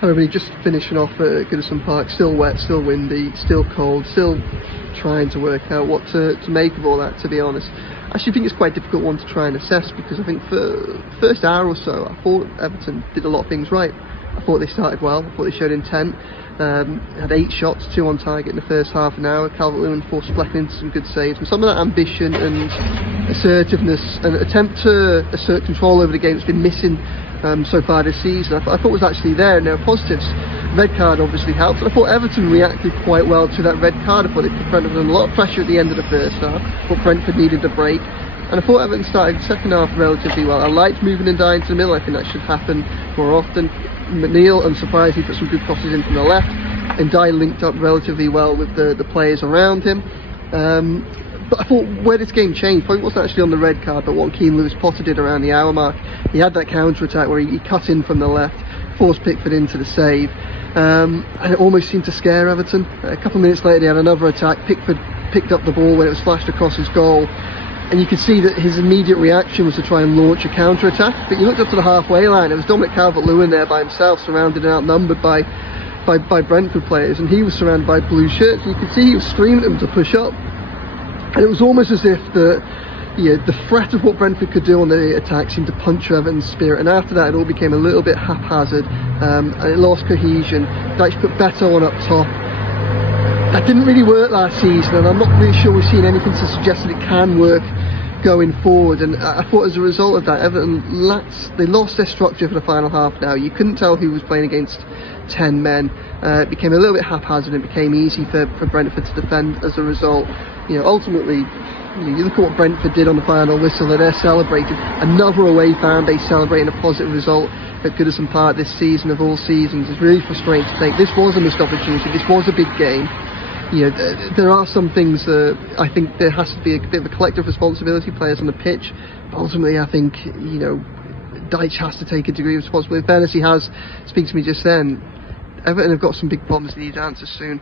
However, just finishing off at Goodison Park, still wet, still windy, still cold, still trying to work out what to make of all that, to be honest. I actually think it's quite a difficult one to try and assess, because I think for the first hour or so, I thought Everton did a lot of things right. I thought they started well, I thought they showed intent, had 8 shots, 2 on target in the first half an hour. Calvert-Lewin forced Fleck into some good saves, and some of that ambition and assertiveness and attempt to assert control over the game that's been missing so far this season, I thought was actually there, and there were positives. Red card obviously helped, and I thought Everton reacted quite well to that red card. I thought they put Brentford under a lot of pressure at the end of the first half. I thought Brentford needed a break, and I thought Everton started the second half relatively well. I liked moving and dying to the middle. I think that should happen more often. McNeil, unsurprisingly, put some good crosses in from the left, and Dye linked up relatively well with the players around him. But I thought where this game changed, probably wasn't actually on the red card, but what Keane Lewis-Potter did around the hour mark. He had that counter-attack where he cut in from the left, forced Pickford into the save, and it almost seemed to scare Everton. A couple of minutes later they had another attack. Pickford picked up the ball when it was flashed across his goal, and you could see that his immediate reaction was to try and launch a counter-attack. But you looked up to the halfway line, it was Dominic Calvert-Lewin there by himself, surrounded and outnumbered by Brentford players, and he was surrounded by blue shirts, and you could see he was screaming at them to push up. And it was almost as if the threat of what Brentford could do on the attack seemed to puncture Everton's spirit, and after that it all became a little bit haphazard, and it lost cohesion. Dyche put Beto on up top. That didn't really work last season, and I'm not really sure we've seen anything to suggest that it can work going forward. And I thought as a result of that, Everton lost their structure for the final half now. You couldn't tell who was playing against 10 men. It became a little bit haphazard, and it became easy for Brentford to defend as a result. Ultimately, you look at what Brentford did on the final whistle, and they're celebrating. Another away fan base celebrating a positive result at Goodison Park this season of all seasons. It's really frustrating to think this was a missed opportunity, this was a big game. There are some things that I think there has to be a bit of a collective responsibility, players on the pitch. But ultimately, I think, Dyche has to take a degree of responsibility. In fairness, he has. Speak to me just then. Everton have got some big problems they need answers soon.